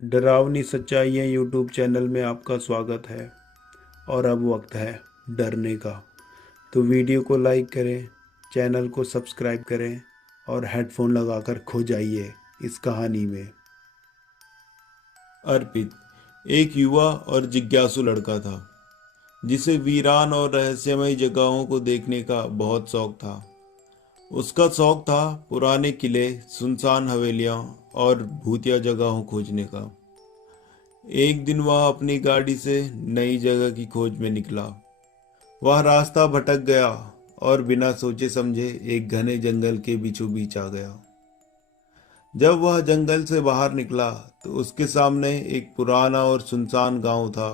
डरावनी सच्चाइयाँ YouTube channel में आपका स्वागत है। और अब वक्त है डरने का। तो वीडियो को लाइक करें, चैनल को सब्सक्राइब करें और हेडफोन लगाकर खो जाइए इस कहानी में। अर्पित एक युवा और जिज्ञासु लड़का था जिसे वीरान और रहस्यमय जगहों को देखने का बहुत शौक था। उसका शौक था पुराने किले, सुनसान हवेलियां और भूतिया जगहों खोजने का। एक दिन वह अपनी गाड़ी से नई जगह की खोज में निकला। वह रास्ता भटक गया और बिना सोचे समझे एक घने जंगल के बीचों बीच आ गया। जब वह जंगल से बाहर निकला तो उसके सामने एक पुराना और सुनसान गांव था।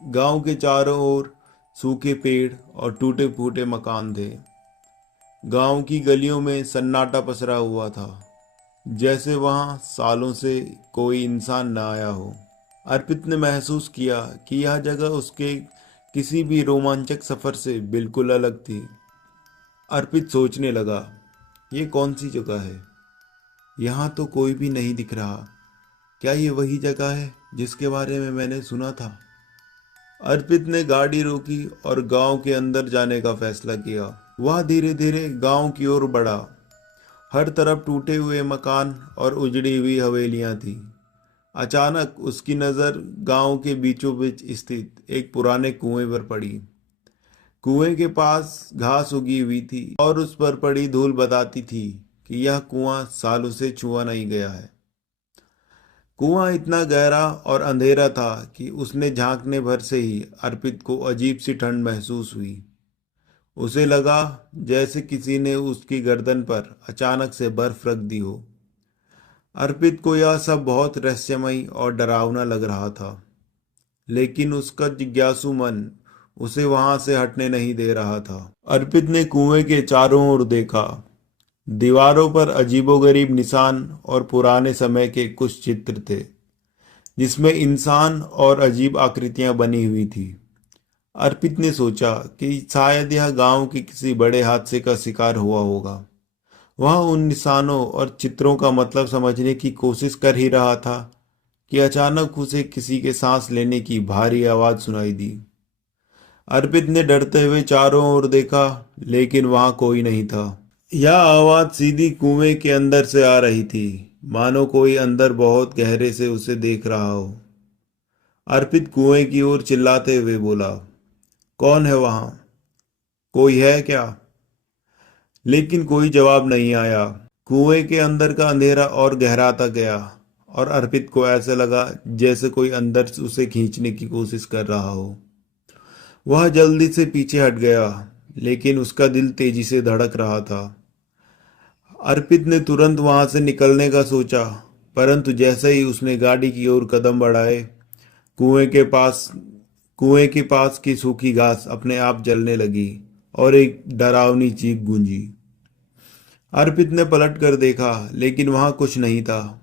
गांव के चारों ओर सूखे पेड़ और टूटे फूटे मकान थे। गांव की गलियों में सन्नाटा पसरा हुआ था, जैसे वहां सालों से कोई इंसान न आया हो। अर्पित ने महसूस किया कि यह जगह उसके किसी भी रोमांचक सफर से बिल्कुल अलग थी। अर्पित सोचने लगा, ये कौन सी जगह है? यहाँ तो कोई भी नहीं दिख रहा। क्या ये वही जगह है जिसके बारे में मैंने सुना था? अर्पित ने गाड़ी रोकी और गांव के अंदर जाने का फैसला किया। वह धीरे धीरे गांव की ओर बढ़ा। हर तरफ टूटे हुए मकान और उजड़ी हुई हवेलियां थी। अचानक उसकी नज़र गांव के बीचों बीच स्थित एक पुराने कुएं पर पड़ी। कुएं के पास घास उगी हुई थी और उस पर पड़ी धूल बताती थी कि यह कुआं सालों से छुआ नहीं गया है। कुआं इतना गहरा और अंधेरा था कि उसने झांकने भर से ही अर्पित को अजीब सी ठंड महसूस हुई। उसे लगा जैसे किसी ने उसकी गर्दन पर अचानक से बर्फ रख दी हो। अर्पित को यह सब बहुत रहस्यमय और डरावना लग रहा था, लेकिन उसका जिज्ञासु मन उसे वहां से हटने नहीं दे रहा था। अर्पित ने कुएं के चारों ओर देखा। दीवारों पर अजीबोगरीब निशान और पुराने समय के कुछ चित्र थे, जिसमें इंसान और अजीब आकृतियां बनी हुई थी। अर्पित ने सोचा कि शायद यह गांव के किसी बड़े हादसे का शिकार हुआ होगा। वह उन निशानों और चित्रों का मतलब समझने की कोशिश कर ही रहा था कि अचानक उसे किसी के सांस लेने की भारी आवाज सुनाई दी। अर्पित ने डरते हुए चारों ओर देखा, लेकिन वहां कोई नहीं था। यह आवाज सीधी कुएं के अंदर से आ रही थी, मानो कोई अंदर बहुत गहरे से उसे देख रहा हो। अर्पित कुएं की ओर चिल्लाते हुए बोला, कौन है वहां? कोई है क्या? लेकिन कोई जवाब नहीं आया। कुएं के अंदर का अंधेरा और गहराता गया और अर्पित को ऐसा लगा जैसे कोई अंदर से उसे खींचने की कोशिश कर रहा हो। वह जल्दी से पीछे हट गया, लेकिन उसका दिल तेजी से धड़क रहा था। अर्पित ने तुरंत वहां से निकलने का सोचा, परंतु जैसे ही उसने गाड़ी की ओर कदम बढ़ाए, कुएं के पास कुएं के पास की सूखी घास अपने आप जलने लगी और एक डरावनी चीख गूंजी। अर्पित ने पलट कर देखा, लेकिन वहां कुछ नहीं था।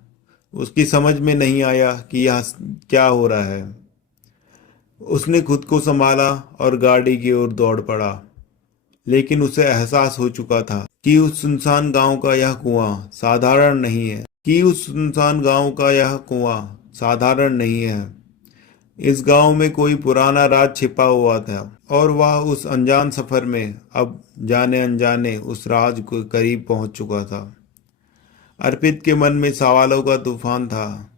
उसकी समझ में नहीं आया कि यह क्या हो रहा है। उसने खुद को संभाला और गाड़ी की ओर दौड़ पड़ा, लेकिन उसे एहसास हो चुका था कि उस सुनसान गांव का यह कुआं साधारण नहीं है। इस गांव में कोई पुराना राज छिपा हुआ था और वह उस अनजान सफर में अब जाने अनजाने उस राज के करीब पहुंच चुका था। अर्पित के मन में सवालों का तूफान था।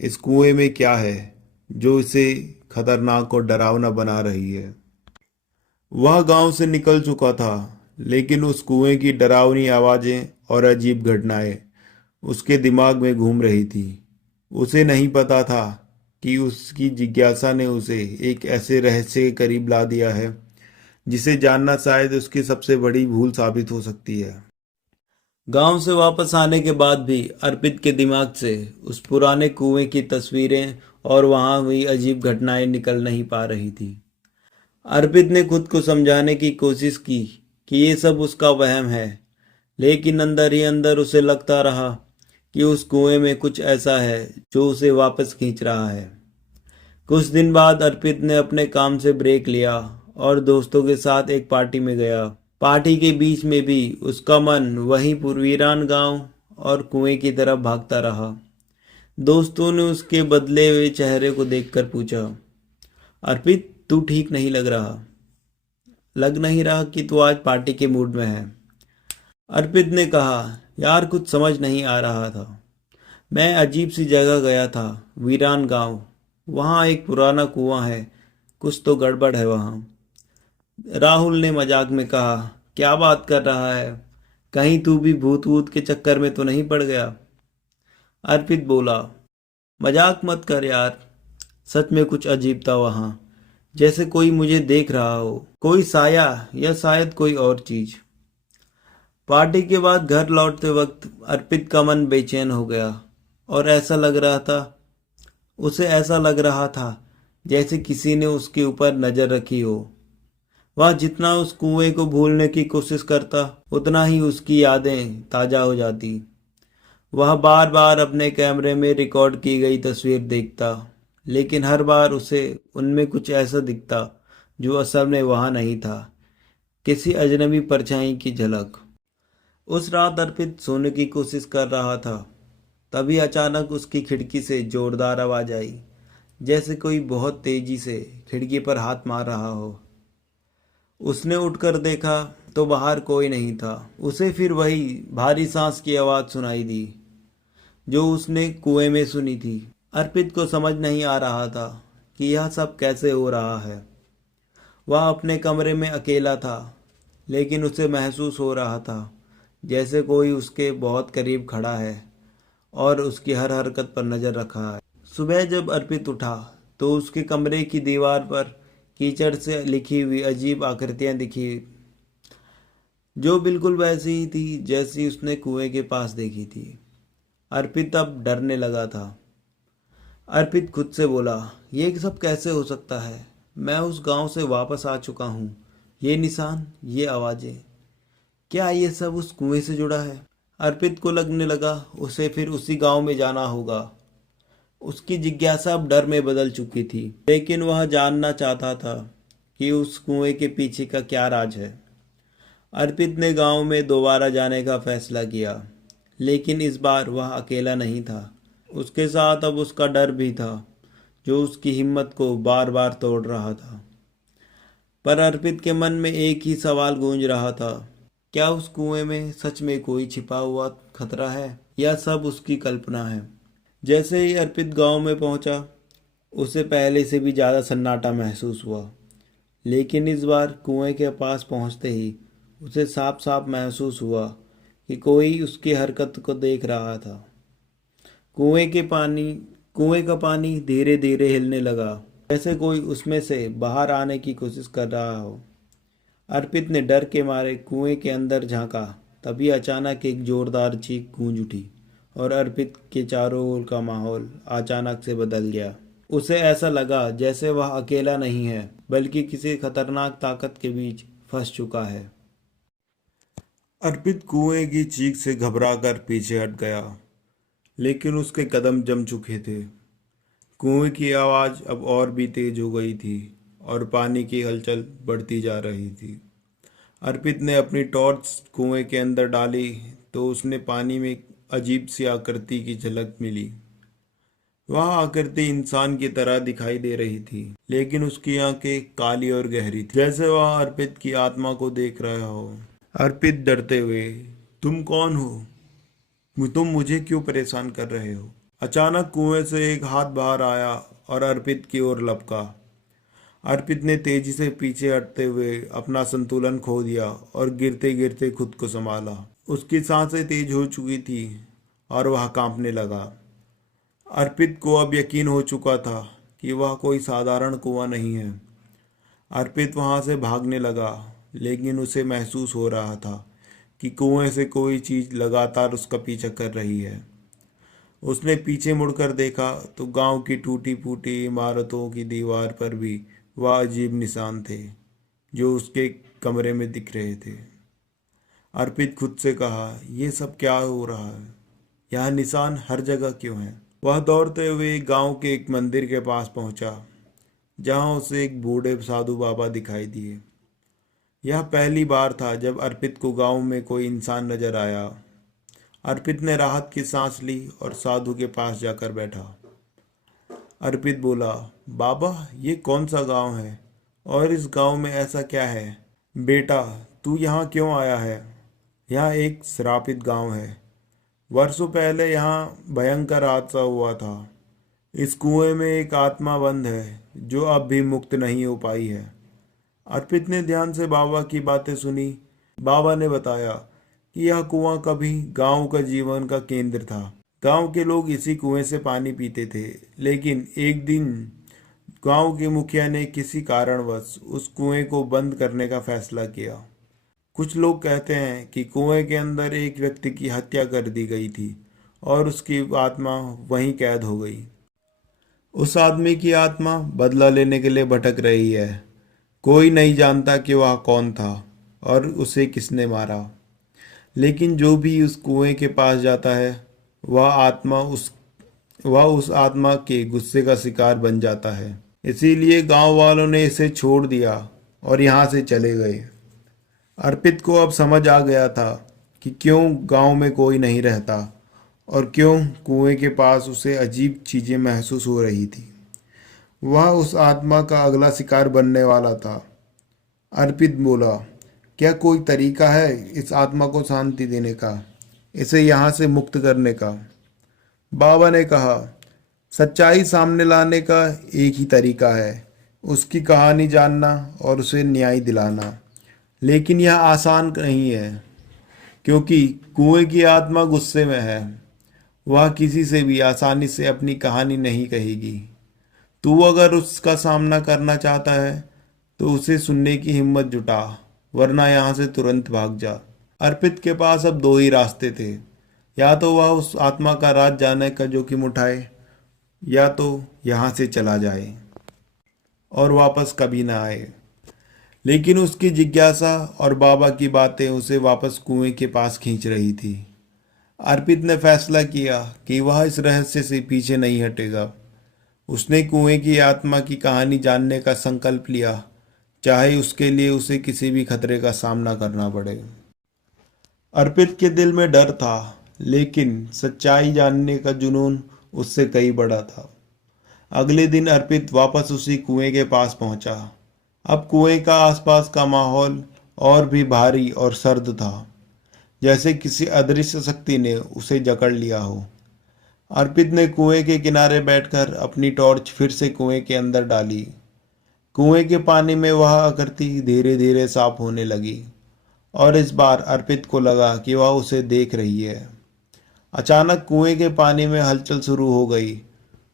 इस कुएं में क्या है जो इसे खतरनाक और डरावना बना रही है? वह गांव से निकल चुका था, लेकिन उस कुएं की डरावनी आवाजें और अजीब घटनाएं उसके दिमाग में घूम रही थी। उसे नहीं पता था कि उसकी जिज्ञासा ने उसे एक ऐसे रहस्य के करीब ला दिया है जिसे जानना शायद उसकी सबसे बड़ी भूल साबित हो सकती है। गांव से वापस आने के बाद भी अर्पित के दिमाग से उस पुराने कुएं की तस्वीरें और वहां हुई अजीब घटनाएं निकल नहीं पा रही थी। अर्पित ने खुद को समझाने की कोशिश की कि ये सब उसका वहम है, लेकिन अंदर ही अंदर उसे लगता रहा कि उस कुएं में कुछ ऐसा है जो उसे वापस खींच रहा है। कुछ दिन बाद अर्पित ने अपने काम से ब्रेक लिया और दोस्तों के साथ एक पार्टी में गया। पार्टी के बीच में भी उसका मन वहीं वीरान गांव और कुएं की तरफ भागता रहा। दोस्तों ने उसके बदले हुए चेहरे को देखकर पूछा, अर्पित तू ठीक नहीं लग नहीं रहा कि तू आज पार्टी के मूड में है। अर्पित ने कहा, यार कुछ समझ नहीं आ रहा था। मैं अजीब सी जगह गया था, वीरान गांव। वहाँ एक पुराना कुआं है, कुछ तो गड़बड़ है वहाँ। राहुल ने मजाक में कहा, क्या बात कर रहा है, कहीं तू भी भूत वूत के चक्कर में तो नहीं पड़ गया। अर्पित बोला, मजाक मत कर यार, सच में कुछ अजीब था वहाँ, जैसे कोई मुझे देख रहा हो, कोई साया या शायद कोई और चीज। पार्टी के बाद घर लौटते वक्त अर्पित का मन बेचैन हो गया और ऐसा लग रहा था जैसे किसी ने उसके ऊपर नजर रखी हो। वह जितना उस कुएं को भूलने की कोशिश करता, उतना ही उसकी यादें ताजा हो जाती। वह बार बार अपने कैमरे में रिकॉर्ड की गई तस्वीर देखता, लेकिन हर बार उसे उनमें कुछ ऐसा दिखता जो असल में वहां नहीं था, किसी अजनबी परछाई की झलक। उस रात अर्पित सोने की कोशिश कर रहा था, तभी अचानक उसकी खिड़की से जोरदार आवाज आई, जैसे कोई बहुत तेजी से खिड़की पर हाथ मार रहा हो। उसने उठकर देखा तो बाहर कोई नहीं था। उसे फिर वही भारी सांस की आवाज सुनाई दी जो उसने कुएं में सुनी थी। अर्पित को समझ नहीं आ रहा था कि यह सब कैसे हो रहा है। वह अपने कमरे में अकेला था, लेकिन उसे महसूस हो रहा था जैसे कोई उसके बहुत करीब खड़ा है और उसकी हर हरकत पर नजर रखा है। सुबह जब अर्पित उठा तो उसके कमरे की दीवार पर कीचड़ से लिखी हुई अजीब आकृतियां दिखी, जो बिल्कुल वैसी ही थी जैसी उसने कुएं के पास देखी थी। अर्पित अब डरने लगा था। अर्पित खुद से बोला, ये सब कैसे हो सकता है, मैं उस गांव से वापस आ चुका हूँ। ये निशान, ये आवाजें, क्या ये सब उस कुएं से जुड़ा है। अर्पित को लगने लगा उसे फिर उसी गांव में जाना होगा। उसकी जिज्ञासा अब डर में बदल चुकी थी, लेकिन वह जानना चाहता था कि उस कुएं के पीछे का क्या राज है। अर्पित ने गांव में दोबारा जाने का फैसला किया, लेकिन इस बार वह अकेला नहीं था। उसके साथ अब उसका डर भी था, जो उसकी हिम्मत को बार बार तोड़ रहा था। पर अर्पित के मन में एक ही सवाल गूंज रहा था, क्या उस कुएं में सच में कोई छिपा हुआ खतरा है या सब उसकी कल्पना है। जैसे ही अर्पित गांव में पहुंचा, उसे पहले से भी ज्यादा सन्नाटा महसूस हुआ, लेकिन इस बार कुएं के पास पहुंचते ही उसे साफ साफ महसूस हुआ कि कोई उसकी हरकत को देख रहा था। कुएं का पानी धीरे धीरे हिलने लगा, जैसे कोई उसमें से बाहर आने की कोशिश कर रहा हो। अर्पित ने डर के मारे कुएं के अंदर झांका, तभी अचानक एक जोरदार चीख गूंज उठी और अर्पित के चारों ओर का माहौल अचानक से बदल गया। उसे ऐसा लगा जैसे वह अकेला नहीं है, बल्कि किसी खतरनाक ताकत के बीच फंस चुका है। अर्पित कुएं की चीख से घबराकर पीछे हट गया, लेकिन उसके कदम जम चुके थे। कुएं की आवाज अब और भी तेज हो गई थी और पानी की हलचल बढ़ती जा रही थी। अर्पित ने अपनी टॉर्च कुएं के अंदर डाली तो उसने पानी में अजीब सी आकृति की झलक मिली। वह आकृति इंसान की तरह दिखाई दे रही थी, लेकिन उसकी आंखें काली और गहरी थी, जैसे वह अर्पित की आत्मा को देख रहा हो। अर्पित डरते हुए, तुम कौन हो, तुम मुझे क्यों परेशान कर रहे हो। अचानक कुएं से एक हाथ बाहर आया और अर्पित की ओर लपका। अर्पित ने तेजी से पीछे हटते हुए अपना संतुलन खो दिया और गिरते गिरते खुद को संभाला। उसकी सांसें तेज हो चुकी थी और वह कांपने लगा। अर्पित को अब यकीन हो चुका था कि वह कोई साधारण कुआं नहीं है। अर्पित वहां से भागने लगा, लेकिन उसे महसूस हो रहा था कि कुएं से कोई चीज लगातार उसका पीछा कर रही है। उसने पीछे मुड़कर देखा तो गांव की टूटी फूटी इमारतों की दीवार पर भी वह अजीब निशान थे जो उसके कमरे में दिख रहे थे। अर्पित खुद से कहा, यह सब क्या हो रहा है, यह निशान हर जगह क्यों है। वह दौड़ते हुए गांव के एक मंदिर के पास पहुंचा, जहां उसे एक बूढ़े साधु बाबा दिखाई दिए। यह पहली बार था जब अर्पित को गांव में कोई इंसान नजर आया। अर्पित ने राहत की सांस ली और साधु के पास जाकर बैठा। अर्पित बोला, बाबा ये कौन सा गांव है और इस गांव में ऐसा क्या है? बेटा तू यहाँ क्यों आया है? यहाँ एक श्रापित गांव है। वर्षों पहले यहाँ भयंकर हादसा हुआ था। इस कुएं में एक आत्मा बंद है जो अब भी मुक्त नहीं हो पाई है। अर्पित ने ध्यान से बाबा की बातें सुनी। बाबा ने बताया कि यह कुआं कभी गांव का जीवन का केंद्र था। गांव के लोग इसी कुएं से पानी पीते थे, लेकिन एक दिन गांव के मुखिया ने किसी कारणवश उस कुएं को बंद करने का फैसला किया। कुछ लोग कहते हैं कि कुएं के अंदर एक व्यक्ति की हत्या कर दी गई थी और उसकी आत्मा वहीं कैद हो गई। उस आदमी की आत्मा बदला लेने के लिए भटक रही है। कोई नहीं जानता कि वह कौन था और उसे किसने मारा, लेकिन जो भी उस कुएं के पास जाता है वह उस आत्मा के गुस्से का शिकार बन जाता है। इसीलिए गांव वालों ने इसे छोड़ दिया और यहाँ से चले गए। अर्पित को अब समझ आ गया था कि क्यों गांव में कोई नहीं रहता और क्यों कुएं के पास उसे अजीब चीजें महसूस हो रही थी। वह उस आत्मा का अगला शिकार बनने वाला था। अर्पित बोला, क्या कोई तरीका है इस आत्मा को शांति देने का, इसे यहाँ से मुक्त करने का? बाबा ने कहा, सच्चाई सामने लाने का एक ही तरीका है, उसकी कहानी जानना और उसे न्याय दिलाना। लेकिन यह आसान नहीं है, क्योंकि कुएं की आत्मा गुस्से में है। वह किसी से भी आसानी से अपनी कहानी नहीं कहेगी। तू अगर उसका सामना करना चाहता है तो उसे सुनने की हिम्मत जुटा, वरना यहाँ से तुरंत भाग जा। अर्पित के पास अब दो ही रास्ते थे, या तो वह उस आत्मा का राज जानने का जोखिम उठाए या तो यहाँ से चला जाए और वापस कभी ना आए। लेकिन उसकी जिज्ञासा और बाबा की बातें उसे वापस कुएं के पास खींच रही थी। अर्पित ने फैसला किया कि वह इस रहस्य से पीछे नहीं हटेगा। उसने कुएं की आत्मा की कहानी जानने का संकल्प लिया, चाहे उसके लिए उसे किसी भी खतरे का सामना करना पड़े। अर्पित के दिल में डर था, लेकिन सच्चाई जानने का जुनून उससे कई बड़ा था। अगले दिन अर्पित वापस उसी कुएं के पास पहुंचा। अब कुएं का आसपास का माहौल और भी भारी और सर्द था, जैसे किसी अदृश्य शक्ति ने उसे जकड़ लिया हो। अर्पित ने कुएं के किनारे बैठकर अपनी टॉर्च फिर से कुएं के अंदर डाली। कुएं के पानी में वह आकृति धीरे धीरे साफ होने लगी और इस बार अर्पित को लगा कि वह उसे देख रही है। अचानक कुएं के पानी में हलचल शुरू हो गई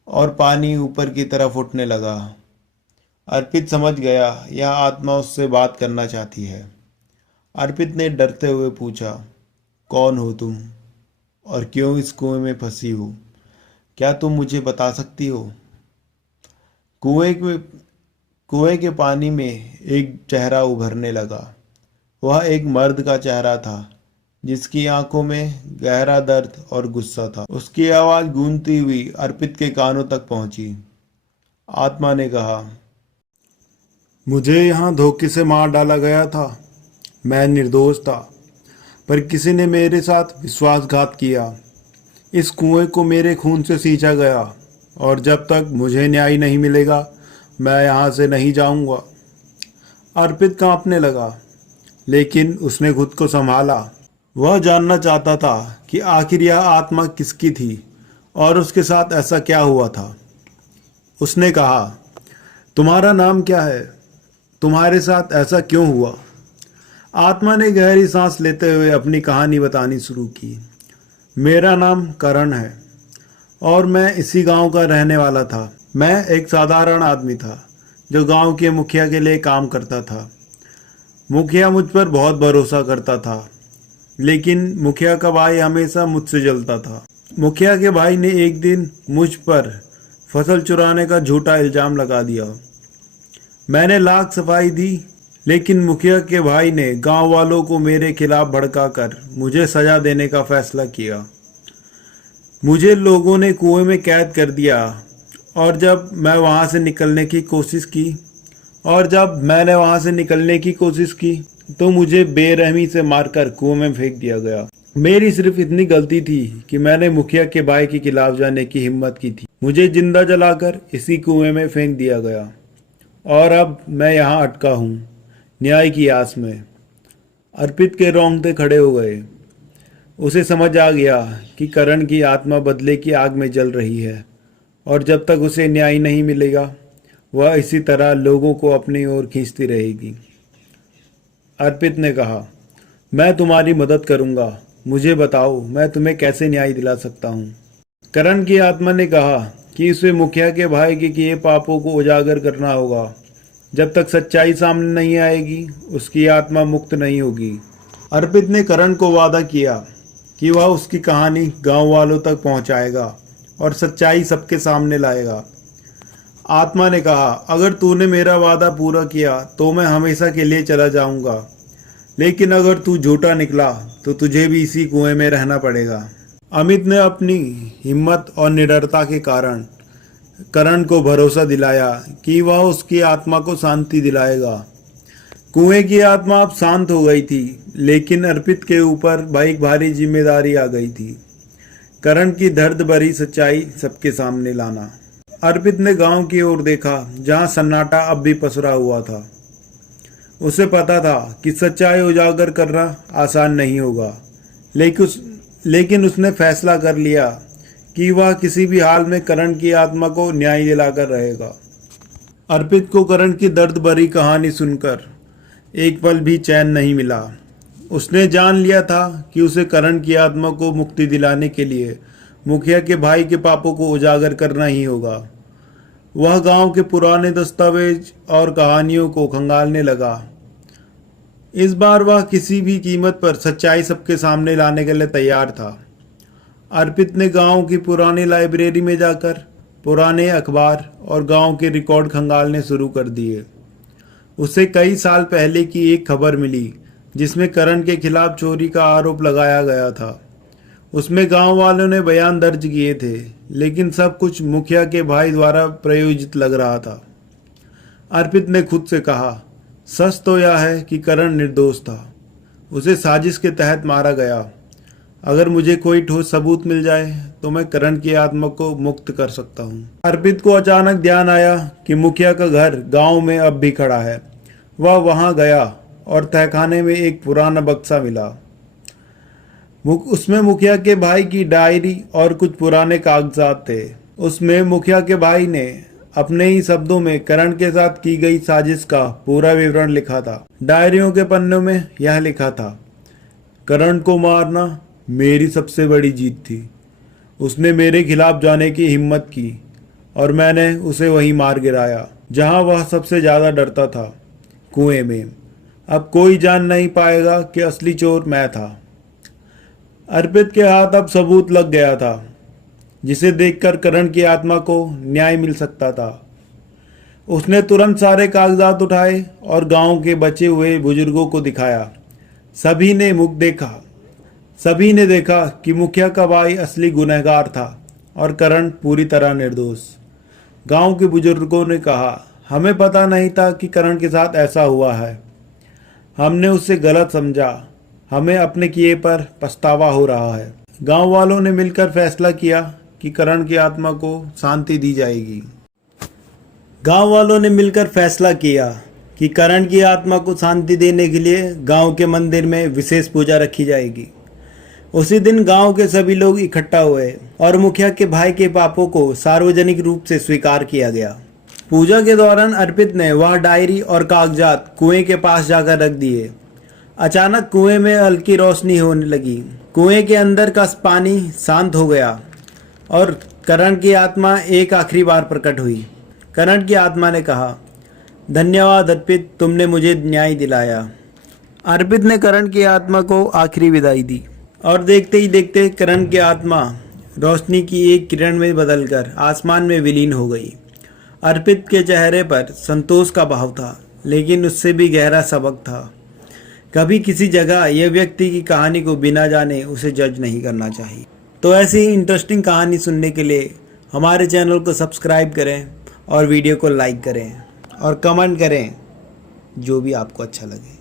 और पानी ऊपर की तरफ उठने लगा। अर्पित समझ गया यह आत्मा उससे बात करना चाहती है। अर्पित ने डरते हुए पूछा, कौन हो तुम और क्यों इस कुएं में फंसी हो? क्या तुम मुझे बता सकती हो? कुएं के पानी में एक चेहरा उभरने लगा। वह एक मर्द का चेहरा था, जिसकी आंखों में गहरा दर्द और गुस्सा था। उसकी आवाज गूंजती हुई अर्पित के कानों तक पहुंची। आत्मा ने कहा, मुझे यहाँ धोखे से मार डाला गया था। मैं निर्दोष था, पर किसी ने मेरे साथ विश्वासघात किया। इस कुएं को मेरे खून से सींचा गया और जब तक मुझे न्याय नहीं मिलेगा मैं यहाँ से नहीं जाऊँगा। अर्पित कांपने लगा, लेकिन उसने खुद को संभाला। वह जानना चाहता था कि आखिर यह आत्मा किसकी थी और उसके साथ ऐसा क्या हुआ था। उसने कहा, तुम्हारा नाम क्या है? तुम्हारे साथ ऐसा क्यों हुआ? आत्मा ने गहरी सांस लेते हुए अपनी कहानी बतानी शुरू की। मेरा नाम करण है और मैं इसी गांव का रहने वाला था। मैं एक साधारण आदमी था जो गांव के मुखिया के लिए काम करता था। मुखिया मुझ पर बहुत भरोसा करता था, लेकिन मुखिया का भाई हमेशा मुझसे जलता था। मुखिया के भाई ने एक दिन मुझ पर फसल चुराने का झूठा इल्जाम लगा दिया। मैंने लाख सफाई दी, लेकिन मुखिया के भाई ने गांव वालों को मेरे खिलाफ भड़काकर मुझे सजा देने का फैसला किया। मुझे लोगों ने कुएं में कैद कर दिया और जब मैंने वहां से निकलने की कोशिश की तो मुझे बेरहमी से मारकर कुएं में फेंक दिया गया। मेरी सिर्फ इतनी गलती थी कि मैंने मुखिया के भाई के खिलाफ जाने की हिम्मत की थी। मुझे जिंदा जलाकर इसी कुएं में फेंक दिया गया और अब मैं यहाँ अटका हूँ न्याय की आस में। अर्पित के रोंगटे खड़े हो गए। उसे समझ आ गया कि करण की आत्मा बदले की आग में जल रही है और जब तक उसे न्याय नहीं मिलेगा वह इसी तरह लोगों को अपनी ओर खींचती रहेगी। अर्पित ने कहा, मैं तुम्हारी मदद करूंगा, मुझे बताओ मैं तुम्हें कैसे न्याय दिला सकता हूँ। करण की आत्मा ने कहा कि उसे मुखिया के भाई के किए पापों को उजागर करना होगा। जब तक सच्चाई सामने नहीं आएगी उसकी आत्मा मुक्त नहीं होगी। अर्पित ने करण को वादा किया कि वह उसकी कहानी गांव वालों तक पहुंचाएगा और सच्चाई सबके सामने लाएगा। आत्मा ने कहा, अगर तूने मेरा वादा पूरा किया तो मैं हमेशा के लिए चला जाऊंगा, लेकिन अगर तू झूठा निकला तो तुझे भी इसी कुएं में रहना पड़ेगा। अमित ने अपनी हिम्मत और निडरता के कारण करण को भरोसा दिलाया कि वह उसकी आत्मा को शांति दिलाएगा। कुएं की आत्मा अब शांत हो गई थी, लेकिन अर्पित के ऊपर एक भारी जिम्मेदारी आ गई थी, करण की दर्द भरी सच्चाई सबके सामने लाना। अर्पित ने गांव की ओर देखा जहां सन्नाटा अब भी पसरा हुआ था। उसे पता था कि सच्चाई उजागर करना आसान नहीं होगा, लेकिन उसने फैसला कर लिया कि वह किसी भी हाल में करण की आत्मा को न्याय दिलाकर रहेगा। अर्पित को करण की दर्द भरी कहानी सुनकर एक पल भी चैन नहीं मिला। उसने जान लिया था कि उसे करण की आत्मा को मुक्ति दिलाने के लिए मुखिया के भाई के पापों को उजागर करना ही होगा। वह गांव के पुराने दस्तावेज और कहानियों को खंगालने लगा। इस बार वह किसी भी कीमत पर सच्चाई सबके सामने लाने के लिए तैयार था। अर्पित ने गांव की पुरानी लाइब्रेरी में जाकर पुराने अखबार और गांव के रिकॉर्ड खंगालने शुरू कर दिए। उसे कई साल पहले की एक खबर मिली जिसमें करण के खिलाफ चोरी का आरोप लगाया गया था। उसमें गांव वालों ने बयान दर्ज किए थे, लेकिन सब कुछ मुखिया के भाई द्वारा प्रायोजित लग रहा था। अर्पित ने खुद से कहा, सच तो यह है कि करण निर्दोष था, उसे साजिश के तहत मारा गया। अगर मुझे कोई ठोस सबूत मिल जाए तो मैं करण की आत्मा को मुक्त कर सकता हूँ। अर्पित को अचानक ध्यान आया कि मुखिया का घर गांव में अब भी खड़ा है। वह वहां गया और तहखाने में एक पुराना बक्सा मिला। उसमें मुखिया के भाई की डायरी और कुछ पुराने कागजात थे। उसमें मुखिया के भाई ने अपने ही शब्दों में करण के साथ की गई साजिश का पूरा विवरण लिखा था। डायरियों के पन्नों में यह लिखा था, करण को मारना मेरी सबसे बड़ी जीत थी। उसने मेरे खिलाफ जाने की हिम्मत की और मैंने उसे वहीं मार गिराया जहां वह सबसे ज्यादा डरता था, कुएं में। अब कोई जान नहीं पाएगा कि असली चोर मैं था। अर्पित के हाथ अब सबूत लग गया था जिसे देखकर करण की आत्मा को न्याय मिल सकता था। उसने तुरंत सारे कागजात उठाए और गांव के बचे हुए बुजुर्गों को दिखाया। सभी ने देखा कि मुखिया का भाई असली गुनहगार था और करण पूरी तरह निर्दोष। गांव के बुजुर्गों ने कहा, हमें पता नहीं था कि करण के साथ ऐसा हुआ है। हमने उसे गलत समझा। हमें अपने किए पर पछतावा हो रहा है। गांव वालों ने मिलकर फैसला किया कि करण की आत्मा को शांति दी जाएगी। गांव वालों ने मिलकर फैसला किया कि करण की आत्मा को शांति देने के लिए गांव के मंदिर में विशेष पूजा रखी जाएगी। उसी दिन गांव के सभी लोग इकट्ठा हुए और मुखिया के भाई के पापों को सार्वजनिक रूप से स्वीकार किया गया। पूजा के दौरान अर्पित ने वह डायरी और कागजात कुएं के पास जाकर रख दिए। अचानक कुएं में हल्की रोशनी होने लगी। कुएं के अंदर का पानी शांत हो गया और करण की आत्मा एक आखिरी बार प्रकट हुई। करण की आत्मा ने कहा, धन्यवाद अर्पित, तुमने मुझे न्याय दिलाया। अर्पित ने करण की आत्मा को आखिरी विदाई दी और देखते ही देखते करण की आत्मा रोशनी की एक किरण में बदलकर आसमान में विलीन हो गई। अर्पित के चेहरे पर संतोष का भाव था, लेकिन उससे भी गहरा सबक था। कभी किसी जगह यह व्यक्ति की कहानी को बिना जाने उसे जज नहीं करना चाहिए। तो ऐसी इंटरेस्टिंग कहानी सुनने के लिए हमारे चैनल को सब्सक्राइब करें और वीडियो को लाइक करें और कमेंट करें जो भी आपको अच्छा लगे।